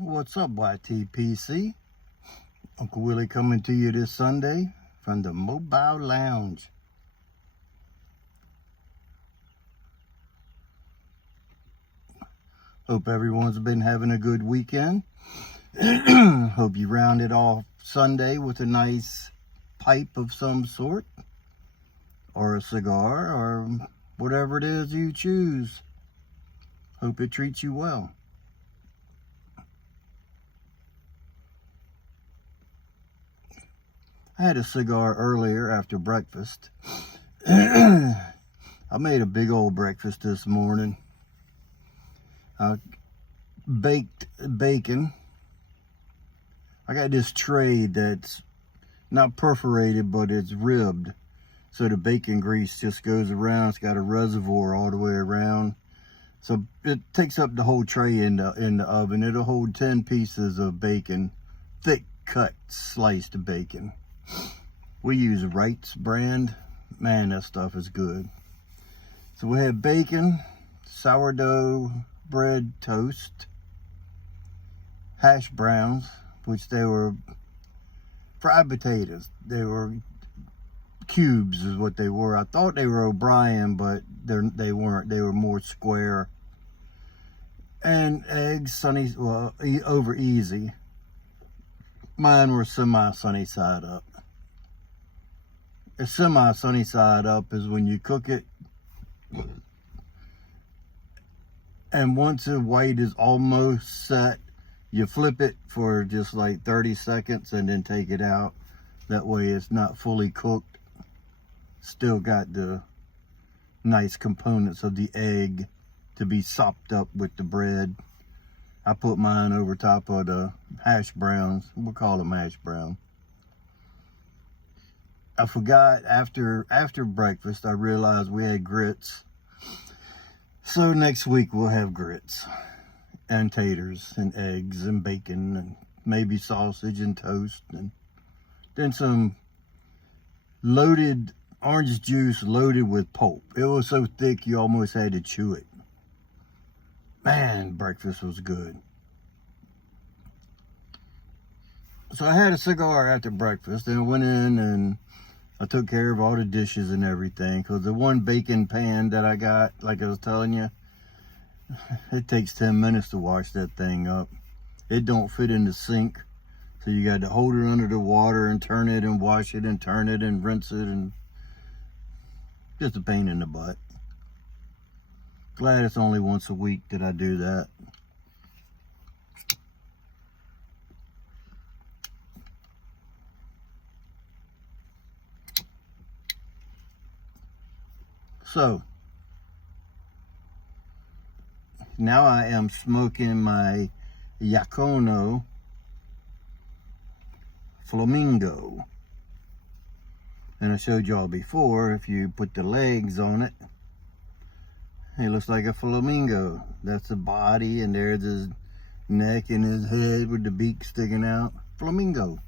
What's up, YTPC? Uncle Willie coming to you this Sunday from the Mobile Lounge. Hope everyone's been having a good weekend. Hope you rounded off Sunday with a nice pipe of some sort, or a cigar, or whatever it is you choose. Hope it treats you well. I had a cigar earlier after breakfast. I made a big old breakfast this morning. I baked bacon. I got this tray that's not perforated, but it's ribbed. So the bacon grease just goes around. It's got a reservoir all the way around. So it takes up the whole tray in the oven. It'll hold 10 pieces of bacon, thick cut sliced bacon. We use Wright's brand. Man, that stuff is good. So we had bacon, sourdough bread toast, hash browns, which they were fried potatoes. They were cubes is what they were. I thought they were O'Brien, but they weren't. They were more square. And eggs, over easy. Mine were semi-sunny side up. A semi-sunny side up is when you cook it, and once the white is almost set, you flip it for just like 30 seconds and then take it out. That way it's not fully cooked. Still got the nice components of the egg to be sopped up with the bread. I put mine over top of the hash browns. We'll call them hash brown. I forgot after breakfast, I realized we had grits. So next week we'll have grits and taters and eggs and bacon and maybe sausage and toast, and then some loaded orange juice loaded with pulp. It was so thick you almost had to chew it. Man, breakfast was good. So I had a cigar after breakfast, and I went in and I took care of all the dishes and everything, because the one bacon pan that I got, like I was telling you, it takes 10 minutes to wash that thing up. It don't fit in the sink, so you got to hold it under the water and turn it and wash it and turn it and rinse it, and just a pain in the butt. Glad it's only once a week that I do that. So, now I am smoking my Yacono Flamingo. And I showed y'all before, if you put the legs on it, it looks like a flamingo. That's the body, and there's his neck and his head with the beak sticking out. Flamingo.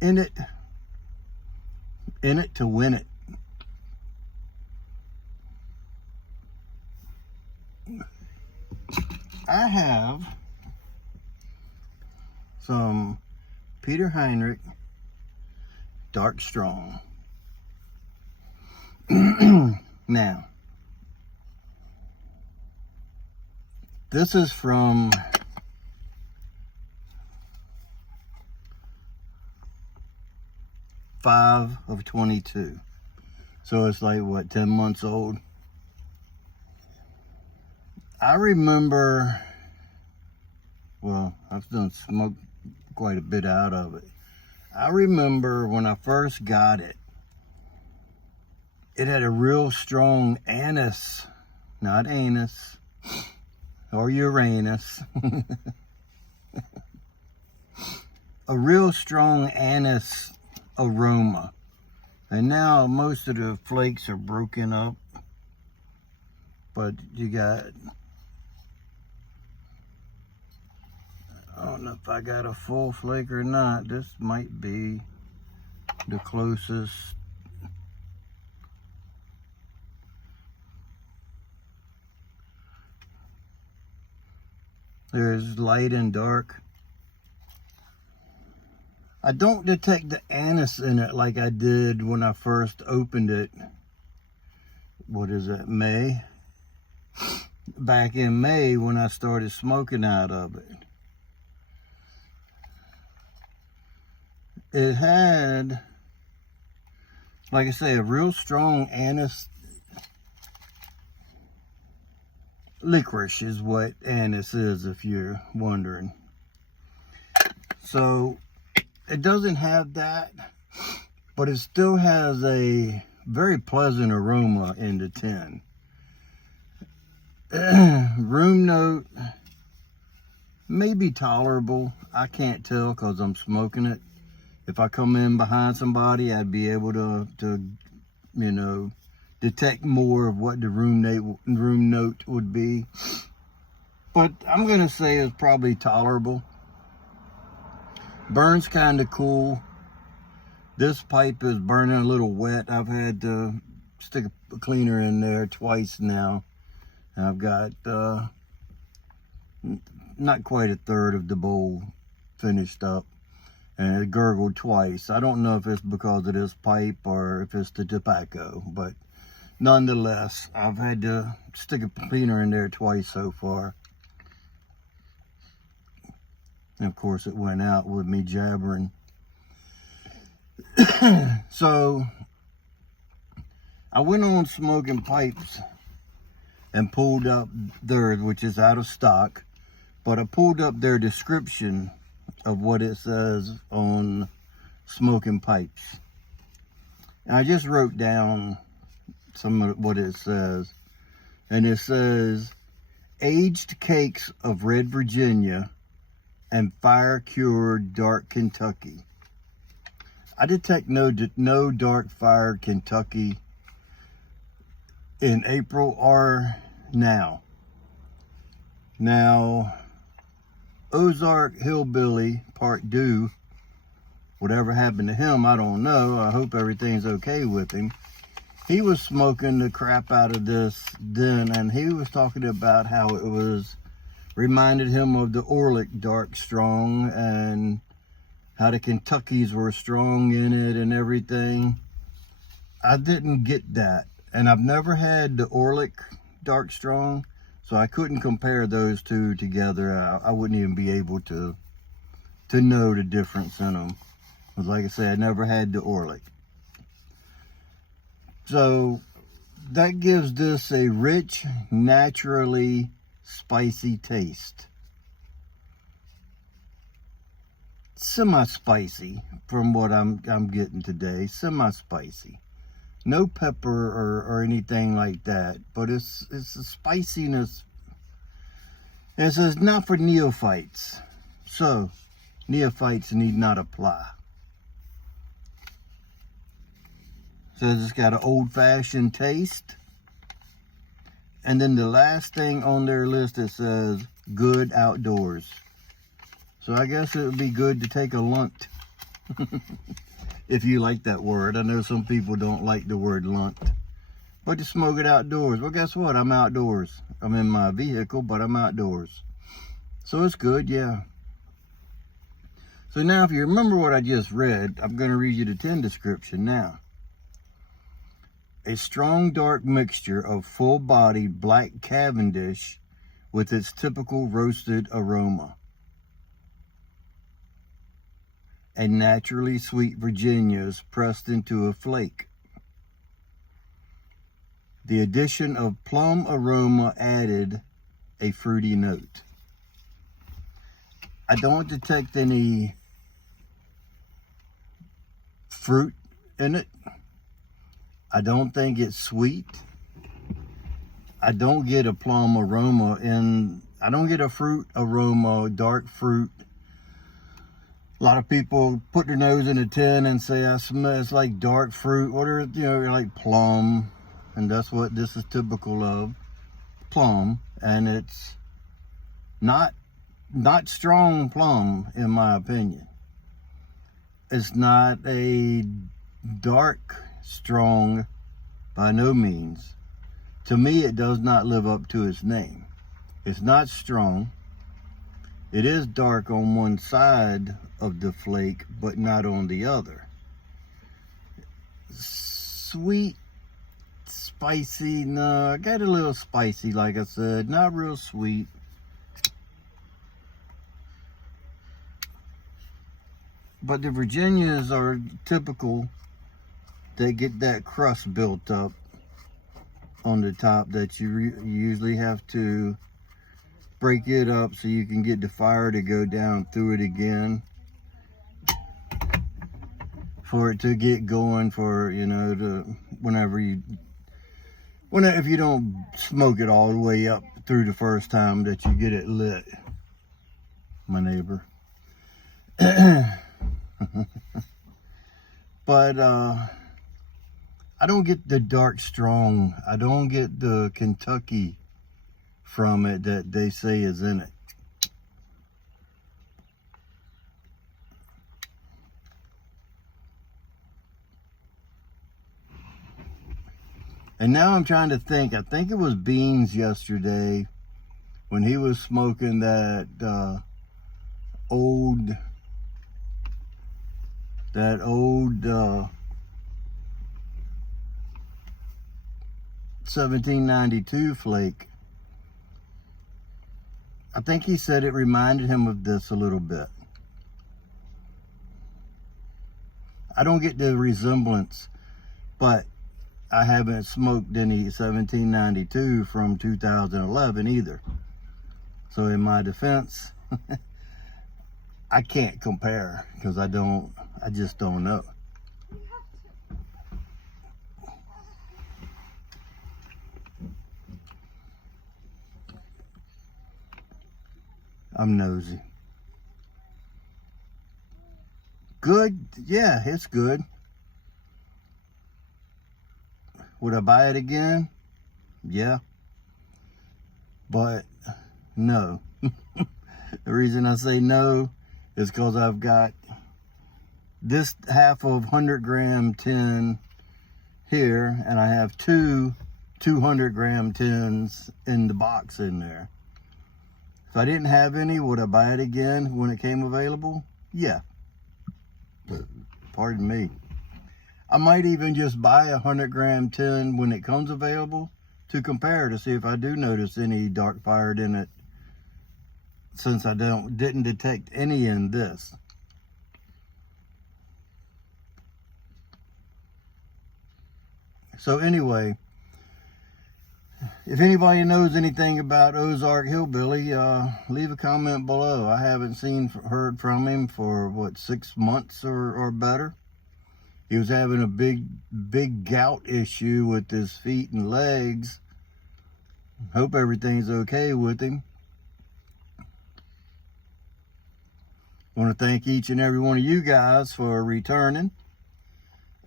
In it to win it. I have some Peter Heinrich Dark Strong. Now, this is from '5 of 22. So it's like, what, 10 months old? I remember, well, I've done smoked quite a bit out of it. I remember when I first got it, it had a real strong anise, not anus, or Uranus. A real strong anise aroma. And now most of the flakes are broken up, but you got, I don't know if I got a full flake or not. This might be the closest There's light and dark. I don't detect the anise in it like I did when I first opened it. What is it, May? Back in May when I started smoking out of it. It had, like I say, a real strong anise. Licorice is what anise is, if you're wondering. So it doesn't have that, but it still has a very pleasant aroma in the tin. Room note may be tolerable. I can't tell because I'm smoking it. If I come in behind somebody, I'd be able to you know, detect more of what the room note would be. But I'm gonna say it's probably tolerable. Burns kind of cool. This pipe is burning a little wet. I've had to stick a cleaner in there twice now. I've got not quite a third of the bowl finished up, and it gurgled twice. I don't know if it's because of this pipe or if it's the tobacco, but nonetheless, I've had to stick a cleaner in there twice so far. And of course, it went out with me jabbering. So I went on Smoking Pipes and pulled up theirs, which is out of stock, but I pulled up their description of what it says on Smoking Pipes. And I just wrote down some of what it says, and it says aged cakes of red Virginia and fire cured dark Kentucky. I detect no dark fire Kentucky in April or now. Now, Ozark Hillbilly Part 2, whatever happened to him, I don't know. I hope everything's okay with him. He was smoking the crap out of this then, and he was talking about how it was reminded him of the Orlick Dark Strong and how the Kentuckys were strong in it and everything. I didn't get that. And I've never had the Orlick Dark Strong, so I couldn't compare those two together. I wouldn't even be able to know the difference in them. Because like I said, I never had the Orlick. So that gives this a rich, naturally spicy taste. Semi-spicy from what I'm getting today. Semi-spicy. No pepper or anything like that, but it's a spiciness. It says not for neophytes, so neophytes need not apply. It says it's got an old-fashioned taste, and then the last thing on their list, it says good outdoors. So I guess it would be good to take a lunt. If you like that word. I know some people don't like the word lunt. But to smoke it outdoors. Well, guess what? I'm outdoors. I'm in my vehicle, but I'm outdoors. So it's good, yeah. So now if you remember what I just read, I'm going to read you the tin description now. A strong dark mixture of full-bodied black Cavendish with its typical roasted aroma. And naturally sweet Virginias pressed into a flake. The addition of plum aroma added a fruity note. I don't detect any fruit in it. I don't think it's sweet. I don't get a plum aroma I don't get a fruit aroma, dark fruit. A lot of people put their nose in a tin and say, I smell, it's like dark fruit. What are, like plum. And that's what this is typical of, plum. And it's not strong plum, in my opinion. It's not a dark strong by no means. To me, it does not live up to its name. It's not strong. It is dark on one side of the flake, but not on the other. Sweet, spicy, no, I got a little spicy, like I said, not real sweet. But the Virginias are typical. They get that crust built up on the top that you usually have to break it up so you can get the fire to go down through it again for it to get going, for, you know, if you don't smoke it all the way up through the first time that you get it lit. My neighbor. But I don't get the dark strong. I don't get the Kentucky from it that they say is in it. And now I'm trying to think. I think it was Beans yesterday when he was smoking that old 1792 flake. I think he said it reminded him of this a little bit. I don't get the resemblance, but I haven't smoked any 1792 from 2011 either. So in my defense, I can't compare because I just don't know. I'm nosy. Good? Yeah, it's good. Would I buy it again? Yeah. But no. The reason I say no is because I've got this half of 100-gram tin here, and I have two 200-gram tins in the box in there. If I didn't have any, would I buy it again when it came available? Yeah. Pardon me. I might even just buy a 100-gram tin when it comes available to compare to see if I do notice any dark fired in it, since I didn't detect any in this. So anyway, if anybody knows anything about Ozark Hillbilly, leave a comment below. I haven't heard from him for, what, 6 months or better. He was having a big gout issue with his feet and legs. Hope everything's okay with him. I want to thank each and every one of you guys for returning.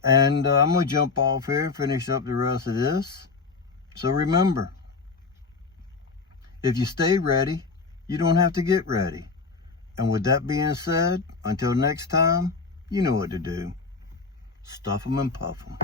And I'm going to jump off here and finish up the rest of this. So remember, if you stay ready, you don't have to get ready. And with that being said, until next time, you know what to do. Stuff them and puff them.